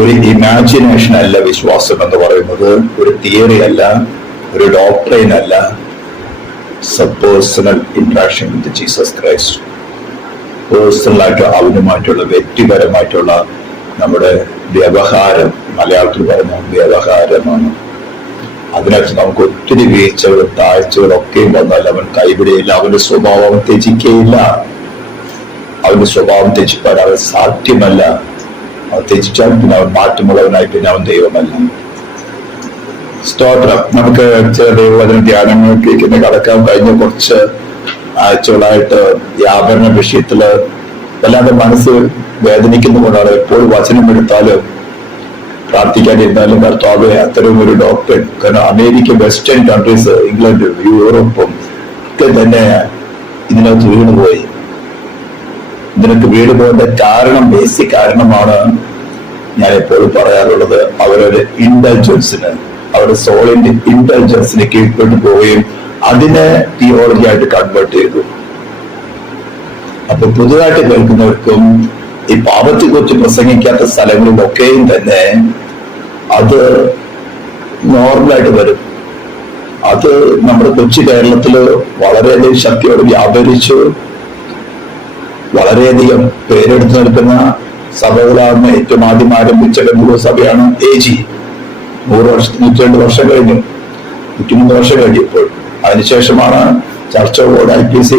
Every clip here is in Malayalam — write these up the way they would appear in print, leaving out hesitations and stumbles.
ഒരു ഇമാജിനേഷൻ അല്ല വിശ്വാസം എന്ന് പറയുന്നത്, ഒരു തിയറി അല്ല, ഒരു ഡോക്ട്രൈൻ അല്ല. Personal interaction with Jesus Christ. പേഴ്സണലായിട്ട് അവനുമായിട്ടുള്ള വ്യക്തിപരമായിട്ടുള്ള നമ്മുടെ വ്യവഹാരം, മലയാളത്തിൽ പറഞ്ഞ വ്യവഹാരമാണ്. അതിനകത്ത് നമുക്ക് ഒത്തിരി വീഴ്ചകളും താഴ്ചകളും ഒക്കെയും വന്നാൽ അവൻ കൈവിടുകയില്ല. അവന്റെ സ്വഭാവം ത്യജിക്കുകയില്ല. അവന്റെ സ്വഭാവം ത്യജിപ്പാൻ അവൻ സാധ്യമല്ല. അവൻ ത്യജിച്ചാൽ പിന്നെ അവൻ മാറ്റമുള്ളവനായി പിന്നെ അവൻ ദൈവമല്ല. സ്തോത്രം. നമുക്ക് ചില ദൈവവചന ധ്യാനങ്ങളിലേക്ക് കടക്കാൻ കഴിഞ്ഞ കുറച്ച് ആഴ്ചകളായിട്ട് വ്യാപരണ വിഷയത്തില് വല്ലാതെ മനസ്സ് വേദനിക്കുന്നതുകൊണ്ടാണ്. എപ്പോഴും വചനം എടുത്താലും പ്രാർത്ഥിക്കാതിരുന്നാലും കർത്താവെ അത്തരം ഒരു ഡോക്ടർ. കാരണം അമേരിക്ക, വെസ്റ്റേൺ കൺട്രീസ്, ഇംഗ്ലണ്ട്, യൂറോപ്പും ഒക്കെ തന്നെ ഇതിനകത്ത് വീണുപോയി. ഇതിനകത്ത് വീണുപോകേണ്ട കാരണം, ബേസിക് കാരണമാണ് ഞാൻ എപ്പോഴും പറയാറുള്ളത്, അവരുടെ ഇന്റലിജൻസിന്, അവരുടെ സോളിന്റെ ഇന്റലിജൻസിന് കീഴ്പ്പെട്ടു പോവുകയും അതിനെ തിയോളജി ആയിട്ട് കൺവേർട്ട് ചെയ്തു. അപ്പൊ പുതുതായിട്ട് കേൾക്കുന്നവർക്കും ഈ പാപത്തെ കുറിച്ച് പ്രസംഗിക്കാത്ത സ്ഥലങ്ങളിലൊക്കെയും തന്നെ അത് നോർമലായിട്ട് വരും. അത് നമ്മുടെ കൊച്ചു കേരളത്തില് വളരെയധികം ശക്തിയോട് വ്യാപരിച്ചു. വളരെയധികം പേരെടുത്ത് നിൽക്കുന്ന സഭകളാണ്. ഏറ്റവും ആദ്യം ആരംഭിച്ച സഭയാണ് AG. 102 വർഷം കഴിഞ്ഞു, 103 വർഷം കഴിഞ്ഞപ്പോൾ. അതിനുശേഷമാണ് ചർച്ച ബോർഡ്, IPC,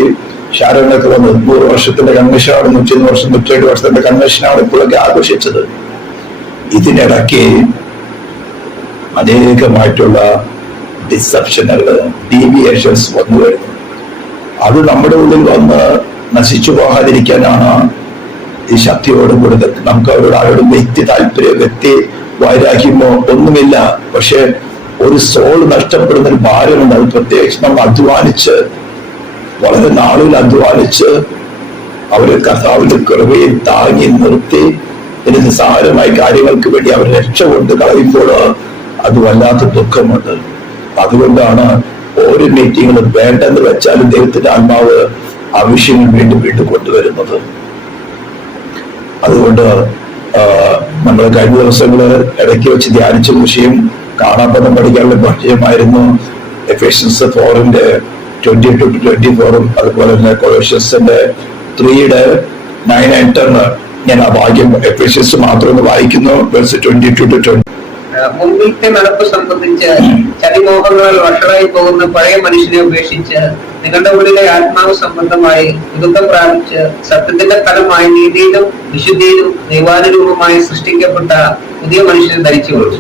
ഷാരോനൊക്കെ വന്നത്. 100 വർഷത്തിന്റെ കൺവെൻഷനാണ്, 101 വർഷം, 107 വർഷത്തിന്റെ കൺവെൻഷനാണ് ഇപ്പോഴൊക്കെ ആഘോഷിച്ചത്. ഇതിനിടയ്ക്ക് അനേകമായിട്ടുള്ള ഡിസെപ്ഷനുകള്, ഡീവിയേഷൻസ് വന്നു കഴിഞ്ഞു. അത് നമ്മുടെ ഉള്ളിൽ വന്ന് നശിച്ചു പോകാതിരിക്കാനാണ് ഈ ശക്തിയോട് കൂടുതൽ. നമുക്ക് ആരോടും വ്യക്തി താല്പര്യം, വ്യക്തി വൈരാഗ്യമോ ഒന്നുമില്ല. പക്ഷെ ഒരു സോൾ നഷ്ടപ്പെടുന്ന ഒരു ഭാരമുണ്ട്. അത് പ്രത്യേകിച്ച് നമ്മൾ അധ്വാനിച്ച്, വളരെ നാളുകൾ അധ്വാനിച്ച് അവര് കർത്താവിന്റെ കൃപയിൽ താങ്ങി നിർത്തി ഒരു നിസ്സാരമായ കാര്യങ്ങൾക്ക് വേണ്ടി അവർ രക്ഷകൊണ്ട് കളയുമ്പോൾ അത് വല്ലാത്ത ദുഃഖമുണ്ട്. അതുകൊണ്ടാണ് ഓരോ മീറ്റിങ്ങുകളും വേണ്ടെന്ന് വെച്ചാലും ദൈവത്തിന്റെ ആത്മാവ് ആവശ്യങ്ങൾ വീണ്ടും വീണ്ടും കൊണ്ടുവരുന്നത്. അതുകൊണ്ട് നമ്മൾ കഴിഞ്ഞ ദിവസങ്ങള് ഇടയ്ക്ക് വെച്ച് ധ്യാനിച്ച വിഷയം കാണാപ്പദം പഠിക്കാനുള്ള വിഷയമായിരുന്നു. എഫേഷ്യൻസ് 4-ന്റെ 22-24, അതുപോലെ തന്നെ കൊളോഷ്യൻസിന്റെ 3-യുടെ 9 and 10. ഞാൻ ആ ഭാഗ്യം എഫേഷ്യൻസ് മാത്രം ഒന്ന് വായിക്കുന്നു. വേഴ്സ് 22-20. മുൻപിലത്തെ നടപ്പ് സംബന്ധിച്ച് ചതിമോഹങ്ങളാൽ വഷളായി പോകുന്ന പഴയ മനുഷ്യനെ ഉപേക്ഷിച്ച് നിങ്ങളുടെ ഉള്ളിലെ ആത്മാവ് സംബന്ധമായി പുതുക്കം പ്രാപിച്ച് സത്യത്തിന്റെ ഫലമായി നീതിയിലും വിശുദ്ധിയിലും ദൈവാനുരൂപമായി സൃഷ്ടിക്കപ്പെട്ട പുതിയ മനുഷ്യനെ ധരിച്ചുകൊള്ളു.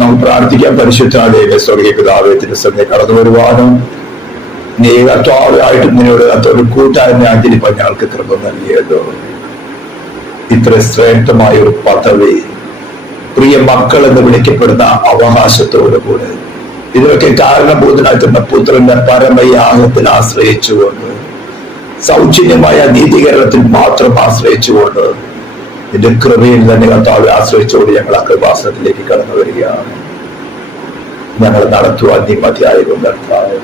നമ്മൾ പ്രാർത്ഥിക്കാൻ പരിശുദ്ധാലയ സ്വർഗീയ പിതാവേ, തിരുസഭയെ കടന്നു വരുവാനും നീ കർത്താവായിട്ട് നിന്നോട് അതൊരു കൂട്ടായ്മ ആചരിപ്പാൻ ഞങ്ങൾക്ക് കൃപ നൽകിയല്ലോ. ഇത്ര ശ്രേഷ്ഠമായ ഒരു പദവി, പ്രിയ മക്കൾ എന്ന് വിളിക്കപ്പെടുന്ന അവകാശത്തോടു കൂടെ ഇതിനൊക്കെ കാരണഭൂതനായിട്ടുള്ള പുത്രന്റെ പരമയാഗത്തിൽ ആശ്രയിച്ചുകൊണ്ട്, സൗജന്യമായ നീതീകരണത്തിൽ മാത്രം ആശ്രയിച്ചുകൊണ്ട്, നിന്റെ കൃപയിൽ തന്നെ കർത്താവെ ആശ്രയിച്ചുകൊണ്ട് ഞങ്ങൾ ആ കൃപാസനത്തിലേക്ക് കടന്നു വരികയാണ്. ഞങ്ങൾ നടത്തുവാൻ നീ മതിയായതും കർത്താവ്,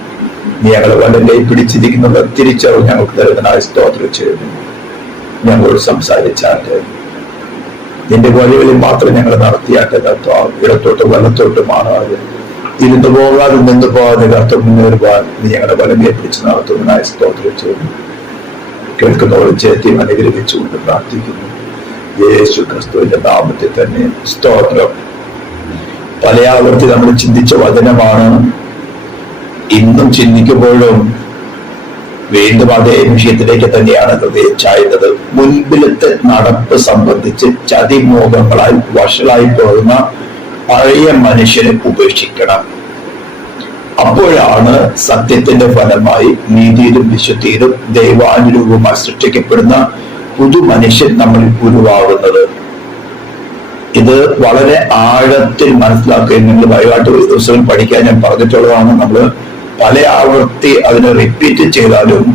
നീ ഞങ്ങളെ വളരെ പിടിച്ചിരിക്കുന്നത് തിരിച്ചറിവ് ഞങ്ങൾക്ക് തരുന്നതിനായി സ്തോത്രം ചെയ്യുന്നു. ഞങ്ങളോട് സംസാരിച്ചാട്ട് നിന്റെ വഴികളിൽ മാത്രം ഞങ്ങൾ നടത്തിയാട്ടെ കർത്താവ്. ഇടത്തോട്ടും വലത്തോട്ടും മാറാതെ, ഇരുന്നു പോകാതെ നിന്ന് പോകാതെ കർത്താവ് മുന്നേറുവാൻ നീ ഞങ്ങളുടെ വലമയെ പിടിച്ച് നടത്തുന്നതിനായി സ്തോത്രം ചെയ്യുന്നു. കേൾക്കുന്നവരും ചേർത്തിയും അനുഗ്രഹിച്ചുകൊണ്ട് പ്രാർത്ഥിക്കുന്നു യേശു ക്രിസ്തുവിന്റെ നാമത്തിൽ തന്നെ സ്തോത്രം. പല ആവർത്തി നമ്മൾ ചിന്തിച്ച വചനമാണ്. ഇന്നും ചിന്തിക്കുമ്പോഴും വീണ്ടും അതേ വിഷയത്തിലേക്ക് തന്നെയാണ് ഹൃദയം ചായുന്നത്. മുൻപിലത്തെ നടപ്പ് സംബന്ധിച്ച് ചതിമോഹങ്ങളാൽ വഷളായി പോകുന്ന പഴയ മനുഷ്യനെ ഉപേക്ഷിക്കണം. അപ്പോഴാണ് സത്യത്തിന്റെ ഫലമായി നീതിയിലും വിശുദ്ധിയിലും ദൈവാനുരൂപമായി സൃഷ്ടിക്കപ്പെടുന്ന പുതു മനുഷ്യൻ നമ്മൾ ഉരുവാകുന്നത്. ഇത് വളരെ ആഴത്തിൽ മനസ്സിലാക്കുക. നിങ്ങൾ വഴിപാട്ട് ഒരു ദിവസം പഠിക്കാൻ ഞാൻ പറഞ്ഞിട്ടുള്ളതാണ്. നമ്മൾ പല ആവർത്തി അതിനെ റിപ്പീറ്റ് ചെയ്താലും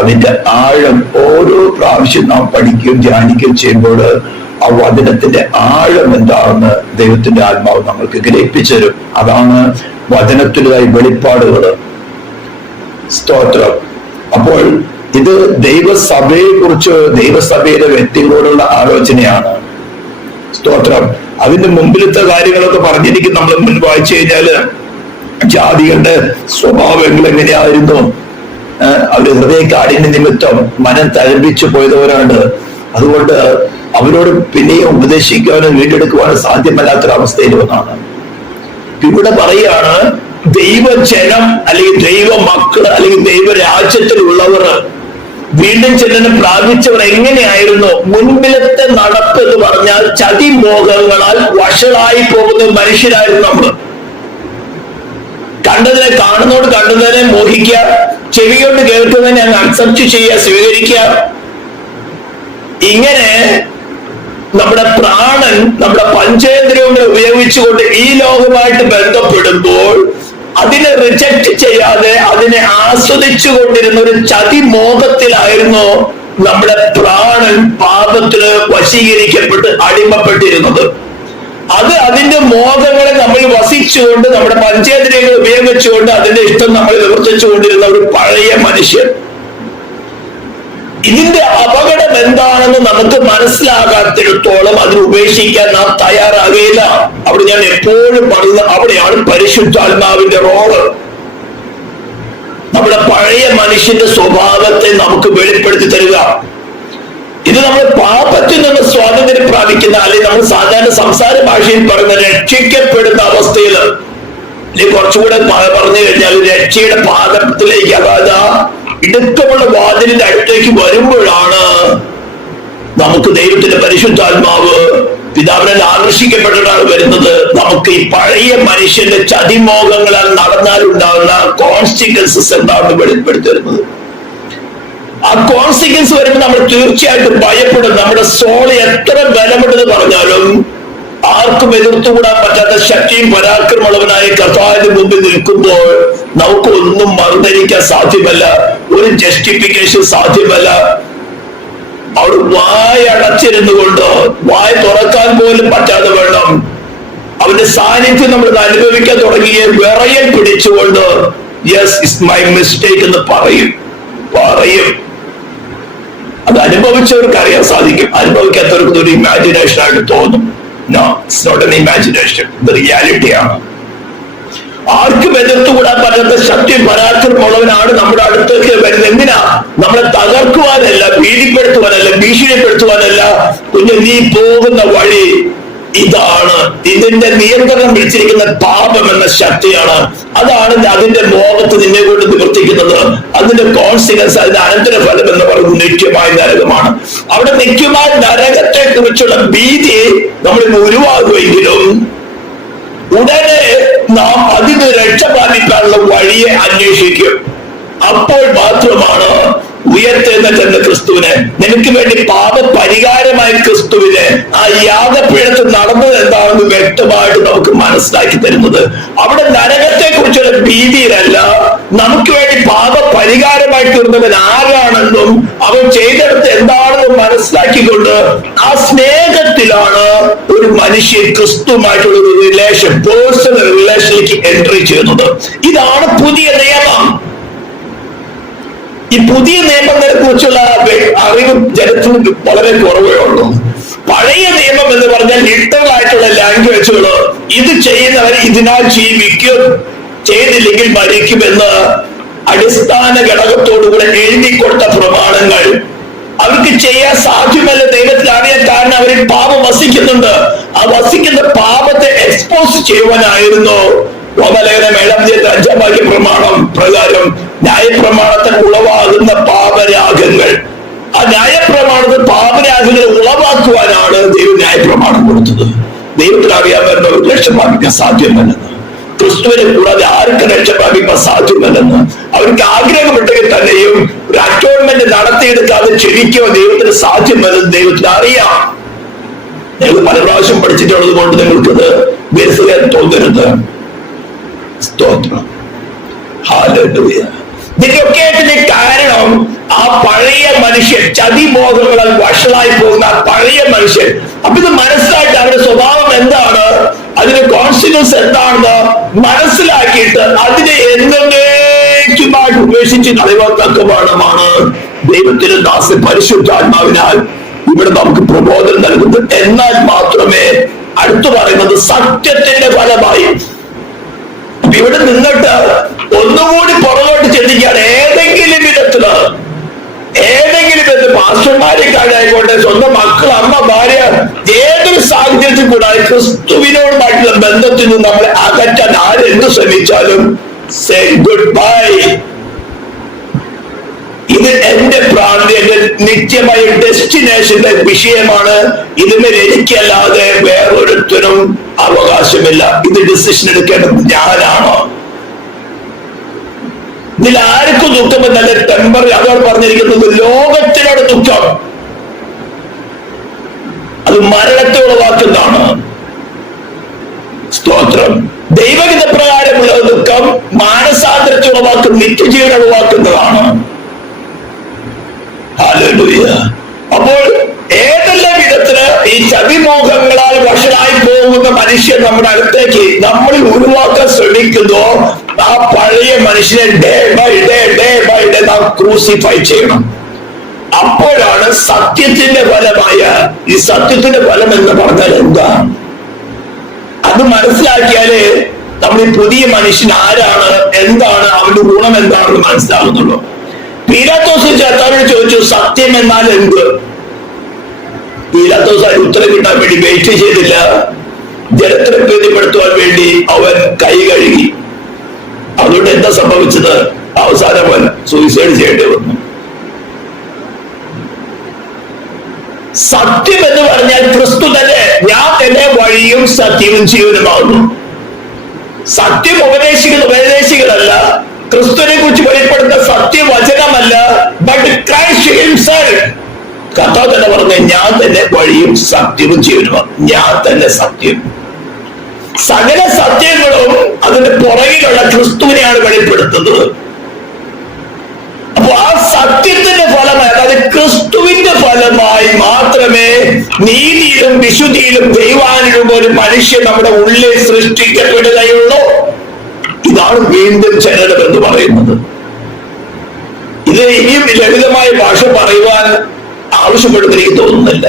അതിന്റെ ആഴം ഓരോ പ്രാവശ്യം നാം പഠിക്കുകയും ധ്യാനിക്കുകയും ചെയ്യുമ്പോൾ ആ വചനത്തിന്റെ ആഴം എന്താണെന്ന് ദൈവത്തിന്റെ ആത്മാവ് നമ്മൾക്ക് ഗ്രഹിപ്പിച്ചു തരും. അതാണ് വചനത്തിൻ്റെതായ വെളിപ്പാടുകൾ. സ്തോത്രം. അപ്പോൾ ഇത് ദൈവസഭയെ കുറിച്ച്, ദൈവസഭയിലെ വ്യക്തികളോടുള്ള ആലോചനയാണ്. സ്തോത്രം. അതിന്റെ മുമ്പിലത്തെ കാര്യങ്ങളൊക്കെ പറഞ്ഞിരിക്കും. നമ്മൾ മുൻപ് വായിച്ചു കഴിഞ്ഞാല് ജാതികളുടെ സ്വഭാവങ്ങൾ എങ്ങനെയായിരുന്നു. അവര് ഹൃദയകാഠിന്യ നിമിത്തം മനം തഴമ്പിച്ചു പോയതവരാണ്. അതുകൊണ്ട് അവരോട് പിന്നെയും ഉപദേശിക്കുവാനും വീണ്ടെടുക്കുവാനും സാധ്യമല്ലാത്തൊരവസ്ഥയിൽ ഒന്നാണ്. ഇവിടെ പറയാണ്, ദൈവജനം അല്ലെങ്കിൽ ദൈവ മക്കള് അല്ലെങ്കിൽ ദൈവരാജ്യത്തിലുള്ളവർ, വീണ്ടും ജനനം പ്രാപിച്ചവർ എങ്ങനെയായിരുന്നു? മുൻപിലത്തെ നടപ്പ് എന്ന് പറഞ്ഞാൽ ചതിമോഹങ്ങളാൽ വഷളായി പോകുന്ന മനുഷ്യരായിരുന്നു നമ്മൾ. കണ്ടതിനെ കാണുന്നോട് കണ്ടതിനെ മോഹിക്കുക, ചെവി കൊണ്ട് കേൾക്കുന്നതിനെ അങ്ങ് അക്സെപ്റ്റ് ചെയ്യുക, സ്വീകരിക്കുക. ഇങ്ങനെ നമ്മുടെ പ്രാണൻ, നമ്മുടെ പഞ്ചേന്ദ്രിയങ്ങൾ ഉപയോഗിച്ചുകൊണ്ട് ഈ ലോകമായിട്ട് ബന്ധപ്പെടുമ്പോൾ അതിനെ റിജക്റ്റ് ചെയ്യാതെ അതിനെ ആസ്വദിച്ചു കൊണ്ടിരുന്ന ഒരു ചതിമോഹത്തിലായിരുന്നു നമ്മുടെ പ്രാണൻ പാപത്തിന് വശീകരിക്കപ്പെട്ട് അടിമപ്പെട്ടിരുന്നത്. അത് അതിന്റെ മോഹങ്ങളെ നമ്മൾ വസിച്ചുകൊണ്ട് നമ്മുടെ പഞ്ചേന്ദ്രിയങ്ങൾ ഉപയോഗിച്ചുകൊണ്ട് അതിന്റെ ഇഷ്ടം നമ്മൾ നിവർത്തിച്ചുകൊണ്ടിരുന്ന ഒരു പഴയ മനുഷ്യൻ. ഇതിന്റെ അപകടം എന്താണെന്ന് നമുക്ക് മനസ്സിലാകാത്തിടത്തോളം അതിന് ഉപേക്ഷിക്കാൻ നാം തയ്യാറാകുകയില്ല. അവിടെ ഞാൻ എപ്പോഴും പറയുന്നത് അവിടെയാണ് പരിശുദ്ധാത്മാവിന്റെ റോള്. നമ്മുടെ പഴയ മനുഷ്യന്റെ സ്വഭാവത്തെ നമുക്ക് വെളിപ്പെടുത്തി തരിക. ഇത് നമ്മൾ പാപത്തിൽ നിന്ന് സ്വാതന്ത്ര്യം പ്രാപിക്കുന്ന, അല്ലെങ്കിൽ നമ്മൾ സാധാരണ സംസാര ഭാഷയിൽ പറയുന്ന രക്ഷിക്കപ്പെടുന്ന അവസ്ഥയിൽ, അല്ലെങ്കിൽ കുറച്ചുകൂടെ പറഞ്ഞു കഴിഞ്ഞാൽ രക്ഷയുടെ പാദത്തിലേക്ക്, അതായത് ഇടുക്കമുള്ള വാതിലിന്റെ അടുത്തേക്ക് വരുമ്പോഴാണ് നമുക്ക് ദൈവത്തിന്റെ പരിശുദ്ധാത്മാവ് പിതാവിനാൽ ആകർഷിക്കപ്പെട്ടിട്ടാണ് വരുന്നത്. നമുക്ക് ഈ പഴയ മനുഷ്യന്റെ ചതിമോഹങ്ങളാൽ നടന്നാലുണ്ടാകുന്ന കോൺസിക്വൻസസ് എന്താണെന്ന് വെളിപ്പെടുത്തി വരുന്നത്. ആ കോൺസിക്വൻസ് വരുമ്പോൾ നമ്മൾ തീർച്ചയായിട്ടും ഭയപ്പെടും. നമ്മുടെ സോൾ എത്ര ബലമുണ്ടെന്ന് പറഞ്ഞാലും ആർക്കും എതിർത്തുകൂടാൻ പറ്റാത്ത ശക്തിയും പരാക്രമമുള്ളവനായ കർത്താവിന്റെ മുമ്പിൽ നിൽക്കുമ്പോൾ നമുക്കൊന്നും മറുതരിക്കാൻ സാധ്യമല്ല, ഒരു ജസ്റ്റിഫിക്കേഷൻ സാധ്യമല്ല. അവിടെ വായ അടച്ചിരുന്നു കൊണ്ട് വായ തുറക്കാൻ പോലും പറ്റാതെ വേണം അവന്റെ സാന്നിധ്യം നമ്മൾ അനുഭവിക്കാൻ തുടങ്ങിയ വിറയൽ പിടിച്ചുകൊണ്ട് യെസ് ഇറ്റ്സ് മൈ മിസ്റ്റേക്ക് എന്ന് പറയും. അത് അനുഭവിച്ചവർക്ക് അറിയാൻ സാധിക്കും, അനുഭവിക്കാത്തവർക്ക് ഒരു ഇമാജിനേഷൻ ആയിട്ട് തോന്നും. No, it's not an imagination. ഇത് റിയാലിറ്റിയാണ്. ആർക്കും എതിർത്തുകൂടാൻ പറ്റാത്ത ശക്തി പരാക്രമമുള്ളവനാണ് നമ്മുടെ അടുത്തേക്ക് വരുന്നത്. എന്തിനാ? നമ്മളെ തകർക്കുവാനല്ല, ഭീതിപ്പെടുത്തുവാനല്ല, ഭീഷണിപ്പെടുത്തുവാനല്ല. കുഞ്ഞ് നീ പോകുന്ന വഴി ഇതാണ്. ഇതിന്റെ നിയന്ത്രണം വിളിച്ചിരിക്കുന്ന പാപം എന്ന ശക്തിയാണ്. അതാണ് അതിന്റെ മോഹത്ത് നിന്നെ കൊണ്ട് നിവർത്തിക്കുന്നത്. അതിന്റെ കോൺസിക്വൻസ്, അതിന്റെ അനന്തരഫലം എന്ന് പറയുന്നത് നിത്യമായ നരകമാണ്. അവിടെ നിത്യമായ നരകത്തെ കുറിച്ചുള്ള ഭീതി നമ്മളിൽ ഉരുവാകുമെങ്കിലും ഉടനെ നാം അതിന് രക്ഷ പ്രാപിക്കാനുള്ള വഴിയെ അന്വേഷിക്കും. അപ്പോൾ മാത്രമാണ് ഉയർത്തെഴുന്നേറ്റ ക്രിസ്തുവിനെ, നിനക്ക് വേണ്ടി പാപ പരിഹാരമായ ക്രിസ്തുവിനെ ആ യാഗപീഠത്തിൽ നടന്നത് എന്താണെന്ന് വ്യക്തമായിട്ട് നമുക്ക് മനസ്സിലാക്കി തരുന്നത്. അവിടെ നരകത്തെ കുറിച്ചുള്ള ഭീതിയിലല്ല, നമുക്ക് വേണ്ടി പാപ പരിഹാരമായി തീർന്നവൻ ആരാണെന്നും അവൻ ചെയ്തെടുത്ത് എന്താണെന്നും മനസ്സിലാക്കിക്കൊണ്ട് ആ സ്നേഹത്തിലാണ് ഒരു മനുഷ്യൻ ക്രിസ്തുവുമായിട്ടുള്ള ഒരു റിലേഷൻ, പേഴ്സണൽ റിലേഷനിലേക്ക് എൻട്രി ചെയ്യുന്നത്. ഇതാണ് പുതിയ നിയമം. ഈ പുതിയ നിയമങ്ങളെ കുറിച്ചുള്ള അറിവ് ജനത്തിന് വളരെ കുറവേ ഉള്ളൂ. പഴയ നിയമം എന്ന് പറഞ്ഞാൽ ലിറ്ററൽ ആയിട്ടുള്ള ലാംഗ്വേജുകൾ, ഇത് ചെയ്യുന്നവർ ഇതിനാൽ ജീവിക്കും, ചെയ്തില്ലെങ്കിൽ മരിക്കുമെന്ന് അടിസ്ഥാന ഘടകത്തോടുകൂടെ എഴുതി കൊടുത്ത പ്രമാണങ്ങൾ അവർക്ക് ചെയ്യാൻ സാധ്യമല്ല. ദൈവത്തിൽ അറിയാൻ കാരണം അവരിൽ പാപം വസിക്കുന്നുണ്ട്. ആ വസിക്കുന്ന പാപത്തെ എക്സ്പോസ് ചെയ്യുവാനായിരുന്നു റോമലേഖനം 7-5 വാക്യ പ്രമാണം പ്രകാരം ന്യായപ്രമാണത്തിൽ ഉളവാകുന്ന പാപരാഗങ്ങൾ. ആ ന്യായപ്രമാണത്തിൽ പാപരാഗങ്ങൾ ഉളവാക്കുവാനാണ് ദൈവം ന്യായപ്രമാണം കൊടുത്തത്. ദൈവത്തിന് അറിയാൻ വരുന്നവർക്ക് രക്ഷ പ്രാപിക്കാൻ സാധ്യമല്ലെന്ന്, ക്രിസ്തുവിനെ കൂടാതെ ആർക്കും രക്ഷ പ്രാപിക്കാൻ സാധ്യമല്ലെന്ന് അവർക്ക് ആഗ്രഹമുണ്ടെങ്കിൽ തന്നെയും ഒരു അറ്റോൺമെന്റ് നടത്തിയെടുക്കാതെ ക്ഷമിക്കുക ദൈവത്തിന് സാധ്യമല്ലെന്ന് ദൈവത്തിന് അറിയാം. നിങ്ങൾ പല പ്രാവശ്യം പഠിച്ചിട്ടുള്ളത് കൊണ്ട് നിങ്ങൾക്കത് വിരസതയാൻ തോന്നരുത്. സ്തോത്രം. ഹല്ലേലൂയ. ഇതിന്റെയൊക്കെ കാരണം ആ പഴയ മനുഷ്യൻ, ചതിബോധങ്ങളാൽ വഷളായി പോകുന്ന ആ പഴയ മനുഷ്യൻ. അപ്പൊ ഇത് മനസ്സിലാക്കി അവരുടെ സ്വഭാവം എന്താണ്, അതിന്റെ കോൺസിക്വൻസ് എന്താണെന്ന് മനസ്സിലാക്കിയിട്ട് അതിനെ എന്നേക്കുമായിട്ട് ഉപേക്ഷിച്ച് കളയുവാൻ തക്കവണ്ണമാണ് ദൈവത്തിന്റെ ദാസൻ പരിശുദ്ധാത്മാവിനാൽ ഈ ഇവിടെ നമുക്ക് പ്രബോധനം നൽകുന്നത്. എന്നാൽ മാത്രമേ അടുത്തു പറയുന്നത് സത്യത്തിന്റെ ഫലമായി. ഇവിടെ നിന്നിട്ട് ഒന്നുകൂടി പുറകോട്ട് ചിന്തിക്കുകയാണ്. ഏതെങ്കിലും വിധത്തില് പാസ്റ്റർമാരെക്കാരായിക്കോട്ടെ, സ്വന്തം മക്കൾ, അമ്മ, ഭാര്യ, ഏതൊരു സാഹചര്യത്തിൽ കൂടെ ക്രിസ്തുവിനോടുമായിട്ടുള്ള ബന്ധത്തിൽ നിന്ന് നമ്മളെ അകറ്റാൻ ആരെന്ത് ശ്രമിച്ചാലും സേ ഗുഡ് ബൈ. ഇത് എന്റെ പ്രാന്തി, എന്റെ നിത്യമായ ഡെസ്റ്റിനേഷന്റെ വിഷയമാണ്. ഇതിന്മേൽ എനിക്കല്ലാതെ വേറൊരുത്തരും അവകാശമില്ല. ഇത് ഡിസിഷൻ എടുക്കേണ്ടത് ഞാനാണോ? ഇതിൽ ആർക്കും ദുഃഖമെന്നല്ല, ടെമ്പററി. അതാണ് പറഞ്ഞിരിക്കുന്നത്, ലോകത്തിനോട് ദുഃഖം അത് മരണത്തെ ഉളവാക്കുന്നതാണ്. സ്തോത്രം. ദൈവഹിത പ്രകാരമുള്ള ദുഃഖം മാനസാന്തരത്തെ ഉളവാക്കുന്ന, നിത്യജീവൻ ഉളവാക്കുന്നതാണ്. ഹല്ലേലൂയ. അപ്പോൾ ഏതെല്ലാം വിധത്തില് ഈ ചതിമോഹങ്ങളാൽ വഷളായി പോകുന്ന മനുഷ്യൻ നമ്മുടെ അടുത്തേക്ക് നമ്മളിൽ ഉരുവാക്കാൻ ശ്രമിക്കുന്നോ, ആ പഴയ മനുഷ്യനെ ഡേ ബൈ ഡേ നാം ക്രൂസിഫൈ ചെയ്യണം. അപ്പോഴാണ് സത്യത്തിന്റെ ഫലമായ ഈ സത്യത്തിന്റെ ഫലം എന്ന് പറഞ്ഞാൽ എന്താ, അത് മനസ്സിലാക്കിയാലേ നമ്മൾ ഈ പുതിയ മനുഷ്യൻ ആരാണ്, എന്താണ്, അവന്റെ ഗുണം എന്താണെന്ന് മനസ്സിലാകുന്നുള്ളൂ. പീലാത്തോസ് ചേർത്താനോട് ചോദിച്ചു, സത്യം എന്നാൽ എന്ത്? പീലാത്തോസ് അതിന് ഉത്തരം കിട്ടാൻ വേണ്ടി വെയിറ്റ് ചെയ്തില്ല. ജനത്തിനെ പ്രീതിപ്പെടുത്തുവാൻ വേണ്ടി അവൻ കൈ കഴുകി. അതുകൊണ്ട് എന്താ സംഭവിച്ചത്? അവസാനം അവൻ സൂയിസൈഡ് ചെയ്യേണ്ടി വന്നു. സത്യം എന്ന് പറഞ്ഞാൽ ക്രിസ്തു തന്നെ, ഞാൻ തന്നെ വഴിയും സത്യവും ജീവനുമാകുന്നു. സത്യം ഉപദേശികളല്ല, ക്രിസ്തുവിനെ കുറിച്ച് വെളിപ്പെടുത്ത സത്യവചനമല്ല, ബട്ട് ക്രൈസ്റ്റ് ഹിംസെൽഫ്. കർത്താവ് തന്നെ പറഞ്ഞ, ഞാൻ തന്നെ വഴിയും സത്യവും ജീവനുമാണ്. ഞാൻ തന്നെ സത്യം. സകല സത്യങ്ങളും അതിന്റെ പുറകിലുള്ള ക്രിസ്തുവിനെയാണ് വെളിപ്പെടുത്തുന്നത്. അപ്പൊ ആ സത്യത്തിന്റെ ഫലമായി, അതായത് ക്രിസ്തുവിന്റെ ഫലമായി മാത്രമേ നീതിയിലും വിശുദ്ധിയിലും ദൈവാനുരൂപ ഒരു മനുഷ്യൻ നമ്മുടെ ഉള്ളിൽ സൃഷ്ടിക്കപ്പെടുകയുള്ളൂ. ഇതാണ് വീണ്ടും ജനനം എന്ന് പറയുന്നത്. ഇത് ഇനിയും ലളിതമായ ഭാഷ പറയുവാൻ ആവശ്യപ്പെടുന്ന എനിക്ക് തോന്നുന്നില്ല.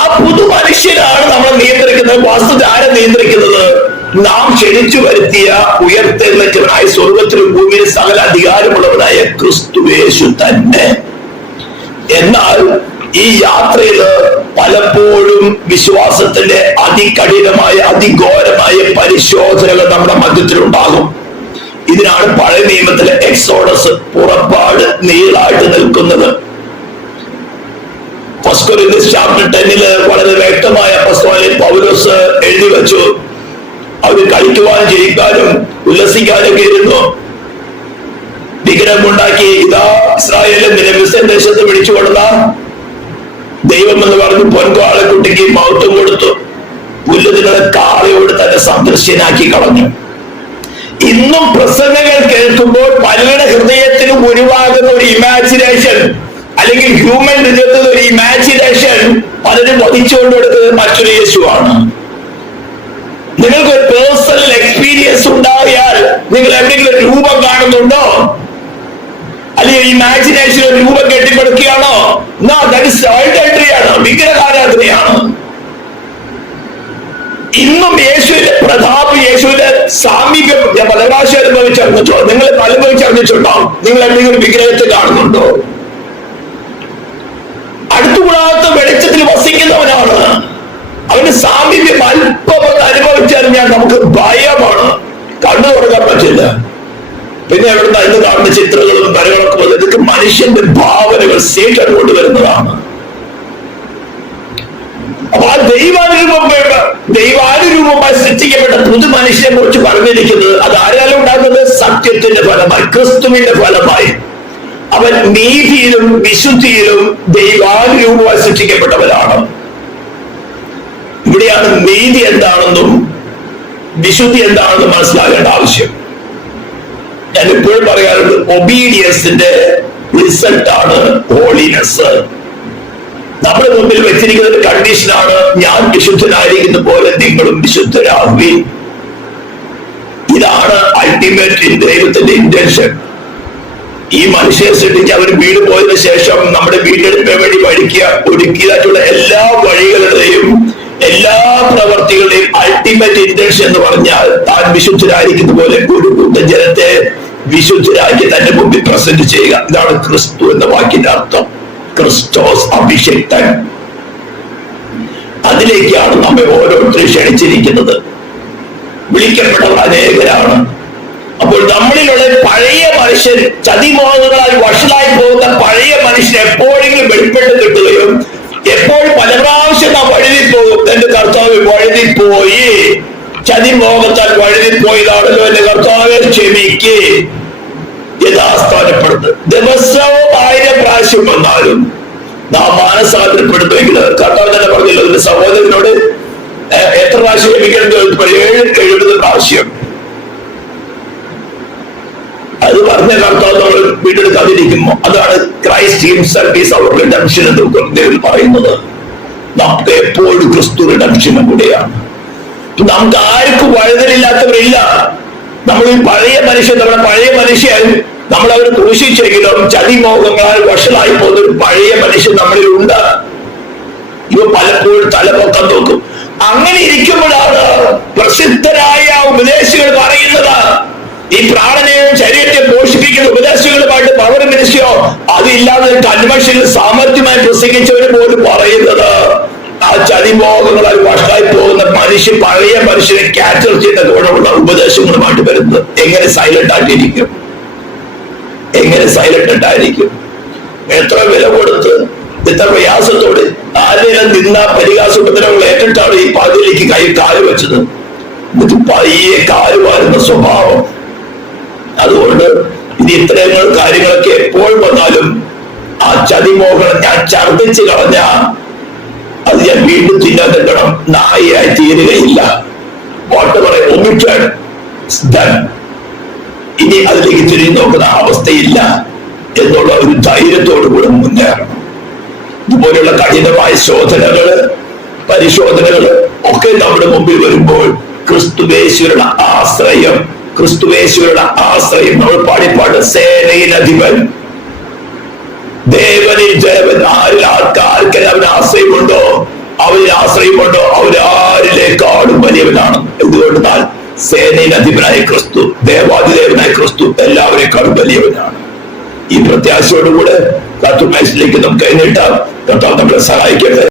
ആ പുതു മനുഷ്യനാണ് നമ്മളെ നിയന്ത്രിക്കുന്നത്. വാസ്തുത ആരെ നിയന്ത്രിക്കുന്നത്? നാം ക്ഷണിച്ചു വരുത്തിയ ഉയർത്തെഴുന്നേറ്റവനായ സ്വർഗത്തിലും ഭൂമിയിലും സകല അധികാരമുള്ളവനായ ക്രിസ്തുയേശു തന്നെ. എന്നാൽ ഈ യാത്രയിൽ പലപ്പോഴും വിശ്വാസത്തിന്റെ അതികഠിനമായ അതിഘോരമായ പരിശോധനകൾ നമ്മുടെ മധ്യത്തിലുണ്ടാകും. ഇതിനാണ് പഴയ നിയമത്തിലെ എക്സോഡസ്, പുറപ്പാട് നീളായിട്ട് നിൽക്കുന്നത്. ഫസ്റ്റ് കൊരിന്ത്യൻസ് ചാപ്റ്റർ 10 വളരെ വ്യക്തമായ അപ്പോസ്തലൻ പൗലോസ് എഴുതി വെച്ചു. അവര് കളിക്കുവാനും ജയിക്കാനും ഉല്ലസിക്കാനൊക്കെ ഇരുന്നു. വിഗ്രഹമുണ്ടാക്കി, ഇതാ ഇസ്രായേലിൽ നിന്നെ മിസ്രൈം ദേശത്ത് പിടിച്ചു കൊടുത്ത ദൈവം എന്ന് പറഞ്ഞു പൊൻകാളെ കുട്ടിക്ക് മഹത്വം കൊടുത്തു. പുല്ലുതിനെ കാളയോട് തന്നെ സദൃശ്യനാക്കി കളഞ്ഞു. ഇന്നും പ്രസംഗങ്ങൾ കേൾക്കുമ്പോൾ പലരുടെ ഹൃദയത്തിനും ഉരുവാകുന്ന ഒരു ഇമാജിനേഷൻ, അല്ലെങ്കിൽ ഹ്യൂമൻ ഹൃദയത്തിൽ ഒരു ഇമാജിനേഷൻ പലരും വഹിച്ചുകൊണ്ട് കൊടുക്കുന്നത് മറ്റൊരു യേശുവാണ്. നിങ്ങൾക്ക് ഒരു പേഴ്സണൽ എക്സ്പീരിയൻസ് ഉണ്ടായാൽ നിങ്ങൾ എവിടെയെങ്കിലും രൂപം കാണുന്നുണ്ടോ? അല്ലെങ്കിൽ ഇമാജിനേഷൻ ഒരു രൂപം കെട്ടിപ്പടുക്കുകയാണോ? ആണ്, വിഗ്രഹാരാധനയാണ്. ഇന്നും യേശുവിന്റെ പ്രതാപം, യേശുവിന്റെ സാമീപ്യം ഞാൻ പല പ്രാവശ്യം അനുഭവിച്ചറിഞ്ഞിട്ടോ, നിങ്ങൾ അനുഭവിച്ചറിഞ്ഞിട്ടുണ്ടോ? നിങ്ങൾ എന്തെങ്കിലും വിഗ്രഹത്തെ കാണുന്നുണ്ടോ? അടുത്തുകൂടാത്ത വെളിച്ചത്തിൽ വസിക്കുന്നവനാണ്. അവന്റെ സാമീപ്യം അല്പം അനുഭവിച്ചറിഞ്ഞാൽ നമുക്ക് ഭയമാണ്, കണ്ണു തുറക്കാൻ പറ്റില്ല. പിന്നെ എവിടുന്ന ഇന്ന് കാണുന്ന ചിത്രങ്ങളും വരകളൊക്കെ പോലെ ഇതൊക്കെ മനുഷ്യന്റെ ഭാവനകൾ സേട്ടൻ കൊണ്ടുവരുന്നതാണ്. അപ്പൊ ആ ദൈവാനുരൂപമായി സൃഷ്ടിക്കപ്പെട്ട പുതു മനുഷ്യനെ കുറിച്ച് പറഞ്ഞിരിക്കുന്നത് അത് ആരാലും ഉണ്ടാകുന്നത് സത്യത്തിന്റെ ഫലമായി, ക്രിസ്തുവിന്റെ ഫലമായി. അവൻ നീതിയിലും വിശുദ്ധിയിലും ദൈവാനുരൂപമായി സൃഷ്ടിക്കപ്പെട്ടവരാണ്. ഇവിടെയാണ് നീതി എന്താണെന്നും വിശുദ്ധി എന്താണെന്നും മനസ്സിലാക്കേണ്ട ആവശ്യം. ഞാൻ എപ്പോഴും പറയാറുണ്ട്, ഒബീഡിയൻസിന്റെ റിസൾട്ടാണ് ഹോളിനെസ്. നമ്മുടെ മുമ്പിൽ വെച്ചിരിക്കുന്ന ഒരു കണ്ടീഷനാണ്, ഞാൻ വിശുദ്ധനായിരിക്കുന്ന പോലെ നിങ്ങളും വിശുദ്ധരാകുകയും. ഇതാണ് അൾട്ടിമേറ്റ് ദൈവത്തിന്റെ ഇന്റൻഷൻ. ഈ മനുഷ്യരെ സൃഷ്ടിച്ച് അവർ വീട് പോയതിനു ശേഷം നമ്മുടെ വീണ്ടെടുപ്പിന് വേണ്ടി ഒരുക്കിയതായിട്ടുള്ള എല്ലാ വഴികളുടെയും എല്ലാ പ്രവർത്തികളുടെയും അൾട്ടിമേറ്റ് ഇന്റൻഷൻ എന്ന് പറഞ്ഞാൽ താൻ വിശുദ്ധരായിരിക്കുന്ന പോലെ ഒരു കൂട്ടം ജനത്തെ വിശുദ്ധരാക്കി തന്റെ മുമ്പിൽ പ്രസന്റ് ചെയ്യുക. ഇതാണ് ക്രിസ്തു എന്ന വാക്കിന്റെ അർത്ഥം. ക്രിസ്റ്റോസ് അഭിഷിക്തൻ. അതിലേക്കാണ് നമ്മെ ഓരോരുത്തരും ക്ഷണിച്ചിരിക്കുന്നത്. വിളിക്കപ്പെട്ടവർ അനേകരാണ്. അപ്പോൾ നമ്മളിലുള്ള പഴയ മനുഷ്യൻ, ചതിമോഹങ്ങളാൽ വഷളായി പോകുന്ന പഴയ മനുഷ്യൻ എപ്പോഴെങ്കിലും വെളിപ്പെട്ട് കിട്ടുകയും എപ്പോൾ പല പ്രാവശ്യം നാം വഴുതിപ്പോകും. എന്റെ കർത്താവ് വഴുതിപ്പോയി, ചതിമോഹത്താൽ വഴുതിപ്പോയതാണല്ലോ എന്റെ കർത്താവെ ക്ഷമിക്ക് യഥാസ്ഥാനപ്പെടുന്നത്. ദിവസവും 1000 പ്രാവശ്യം വന്നാലും നാം മാനസാന്തരപ്പെടുത്തുമെങ്കിൽ കർത്താവ് തന്നെ പറഞ്ഞല്ലോ, ഒരു സഹോദരനോട് എത്ര പ്രാവശ്യം ക്ഷമിക്കണം? 70 പ്രാവശ്യം. അത് പറഞ്ഞ കർത്താവ് നമ്മൾ വീണ്ടെടുക്കാതിരിക്കുമോ? അതാണ് Christ himself is our redemption എന്ന് പറയുന്നത്. നമുക്ക് എപ്പോഴും ക്രിസ്തു റിഡംഷനും കൂടെയാണ്. നമുക്ക് ആർക്കും വഴുതലില്ലാത്തവരില്ല. നമ്മൾ ഈ പഴയ മനുഷ്യൻ, നമ്മുടെ പഴയ മനുഷ്യൻ നമ്മൾ അവർ ക്രൂശിച്ചെങ്കിലും ചതിമോഹങ്ങളാൽ വഷളായി പോകുന്ന ഒരു പഴയ മനുഷ്യൻ നമ്മളിൽ ഉണ്ട്. ഇവ പലപ്പോഴും തലപൊക്കം നോക്കും. അങ്ങനെ ഇരിക്കുമ്പോഴാണ് പ്രസിദ്ധരായ ഉപദേശികൾ പറയുന്നത്, ഈ പ്രാണനെയും ശരീരത്തെ പോഷിപ്പിക്കുന്ന ഉപദേശങ്ങളുമായിട്ട് പവർ മിനിസ്ട്രിയോ അതില്ലാതെ കൺവെൻഷനിൽ സാമർത്ഥ്യമായി പ്രസംഗിച്ചവർ പോലും പറയുന്നത് ആ ചതിമോഹങ്ങളാൽ വഷളായി പോകുന്ന മനുഷ്യൻ, പഴയ മനുഷ്യനെ ക്യാപ്ചർ ചെയ്യുന്ന ഗുണമുള്ള ഉപദേശങ്ങളുമായിട്ട് വരുന്നത്. എങ്ങനെ സൈലന്റ് ആയിട്ടിരിക്കും? എങ്ങനെ സൈലന്റ് ആയിരിക്കും? എത്ര വില കൊടുത്ത്, എത്ര പ്രയാസത്തോട്, ആരെയും നിന്ന പരിഹാസോപദ്രവങ്ങൾ ഏറ്റിട്ടാണ് ഈ പാതിയിലേക്ക് കാല് വെച്ചത്. എന്നിട്ട് പയ്യെ കാല് വാരുന്ന സ്വഭാവം. അതുകൊണ്ട് ഇത് ഇത്തരങ്ങൾ കാര്യങ്ങളൊക്കെ എപ്പോൾ വന്നാലും ആ ചതിമോഹനം ഞാൻ ഛർദ്ദിച്ച് കളഞ്ഞ അത് ഞാൻ വീണ്ടും തിന്നാൻ നിൽക്കണം, നായയായി തീരുകയില്ല. വാട്ട് പറയും, ഒമിറ്റഡ് ഡൺ. ഇനി അതിലേക്ക് തിരിഞ്ഞു നോക്കുന്ന അവസ്ഥയില്ല എന്നുള്ള ഒരു ധൈര്യത്തോടു കൂടെ മുന്നേറണം. ഇതുപോലെയുള്ള കഠിനമായ ശോധനകള്, പരിശോധനകള് ഒക്കെ നമ്മുടെ മുമ്പിൽ വരുമ്പോൾ ക്രിസ്തുവേശ്വരുടെ ആശ്രയം, ക്രിസ്തുവേശ്വരുടെ ആശ്രയം നമ്മൾ പാടിപ്പാട് സേനയിലധിപൻ, ദേവനിൽ ദേവൻ. ആർക്കെല്ലാം അവന് ആശ്രയമുണ്ടോ, അവനിൽ ആശ്രയമുണ്ടോ, അവരാരിലേക്കാളും വലിയവനാണ്. എന്തുകൊണ്ടെന്നാൽ സേനയിലധിപനായ ക്രിസ്തു, ദേവാദിദേവനായ ക്രിസ്തു എല്ലാവരെക്കാളും വലിയവനാണ്. ഈ പ്രത്യാശയോടുകൂടെ കർത്തൃമേശയിലേക്ക് നമുക്ക് കൈനീട്ടാം. കർത്താവ് നമ്മളെ സഹായിക്കട്ടെ.